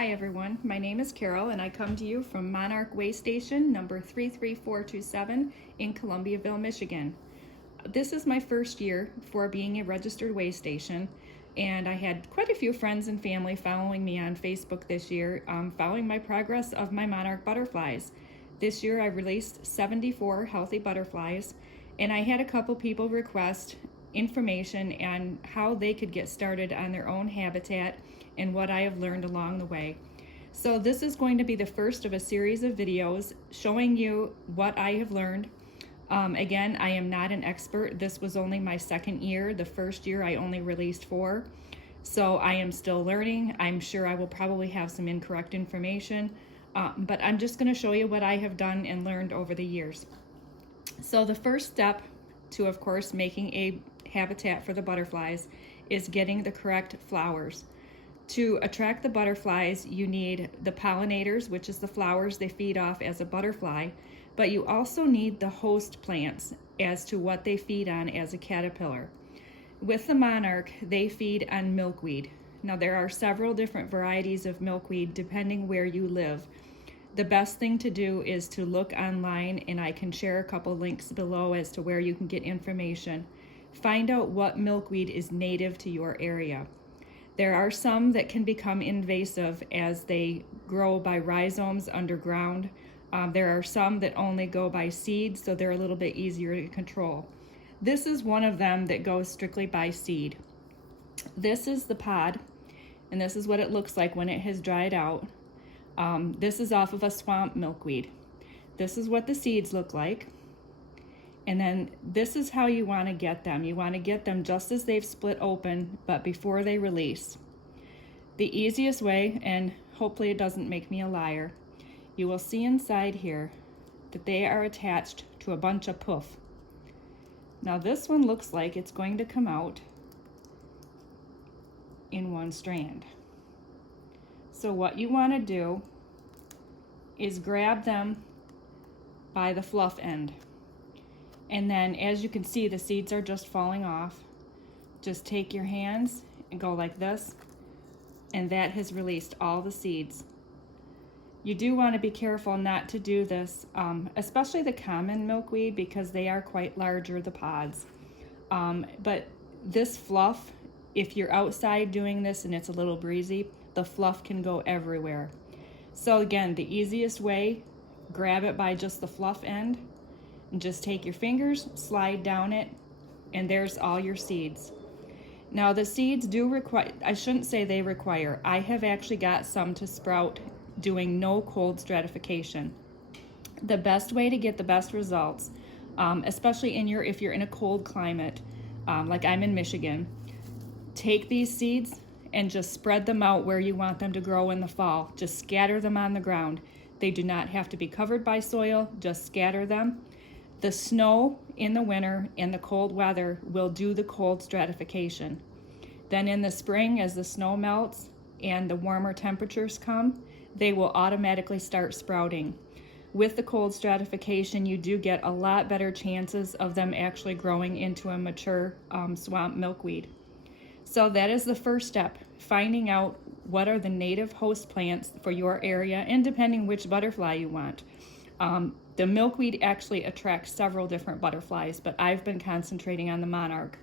Hi everyone, my name is Carol and I come to you from Monarch Waystation number 33427 in Columbiaville, Michigan. This is my first year for being a registered way station, and I had quite a few friends and family following me on Facebook this year, following my progress of my monarch butterflies. This year I released 74 healthy butterflies, and I had a couple people request information on how they could get started on their own habitat and what I have learned along the way. So this is going to be the first of a series of videos showing you what I have learned. Again, I am not an expert. This was only my second year. The first year I only released 4. So I am still learning. I'm sure I will probably have some incorrect information, but I'm just going to show you what I have done and learned over the years. So the first step to, of course, making a habitat for the butterflies is getting the correct flowers. To attract the butterflies, you need the pollinators, which is the flowers they feed off as a butterfly, but you also need the host plants as to what they feed on as a caterpillar. With the monarch, they feed on milkweed. Now there are several different varieties of milkweed depending where you live. The best thing to do is to look online, and I can share a couple links below as to where you can get information. Find out what milkweed is native to your area. There are some that can become invasive as they grow by rhizomes underground. There are some that only go by seeds, so they're a little bit easier to control. This is one of them that goes strictly by seed. This is the pod, and this is what it looks like when it has dried out. This is off of a swamp milkweed. This is what the seeds look like. And then this is how you want to get them. You want to get them just as they've split open, but before they release. The easiest way, and hopefully it doesn't make me a liar, you will see inside here that they are attached to a bunch of poof. Now this one looks like it's going to come out in one strand. So what you want to do is grab them by the fluff end. And then, as you can see, the seeds are just falling off. Just take your hands and go like this, and that has released all the seeds. You do want to be careful not to do this, especially the common milkweed, because they are quite larger, the pods. But this fluff, if you're outside doing this and it's a little breezy, the fluff can go everywhere. So again, the easiest way, grab it by just the fluff end, and just take your fingers, slide down it, and there's all your seeds. Now the seeds do require, I shouldn't say they require, I have actually got some to sprout doing no cold stratification. The best way to get the best results, especially if you're in a cold climate, like I'm in Michigan, take these seeds and just spread them out where you want them to grow in the fall. Just scatter them on the ground. They do not have to be covered by soil, just scatter them. The snow in the winter and the cold weather will do the cold stratification. Then in the spring, as the snow melts and the warmer temperatures come, they will automatically start sprouting. With the cold stratification, you do get a lot better chances of them actually growing into a mature swamp milkweed. So that is the first step, finding out what are the native host plants for your area, and depending which butterfly you want. The milkweed actually attracts several different butterflies, but I've been concentrating on the monarch.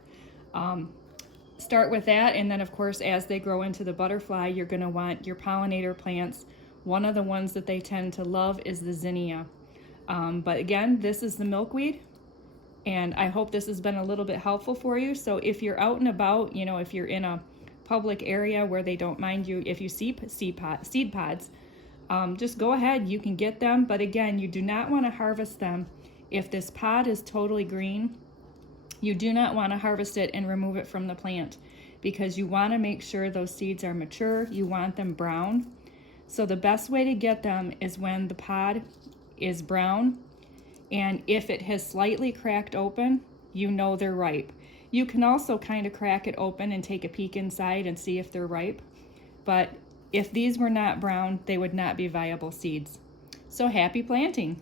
Start with that, and then of course as they grow into the butterfly, you're going to want your pollinator plants. One of the ones that they tend to love is the zinnia. But again, this is the milkweed, and I hope this has been a little bit helpful for you. So if you're out and about, if you're in a public area where they don't mind you, if you see seed pods, just go ahead, you can get them, but again, you do not want to harvest them if this pod is totally green. You do not want to harvest it and remove it from the plant, because you want to make sure those seeds are mature. You want them brown. So the best way to get them is when the pod is brown, and if it has slightly cracked open, you know they're ripe. You can also kind of crack it open and take a peek inside and see if they're ripe, but if these were not brown, they would not be viable seeds. So happy planting!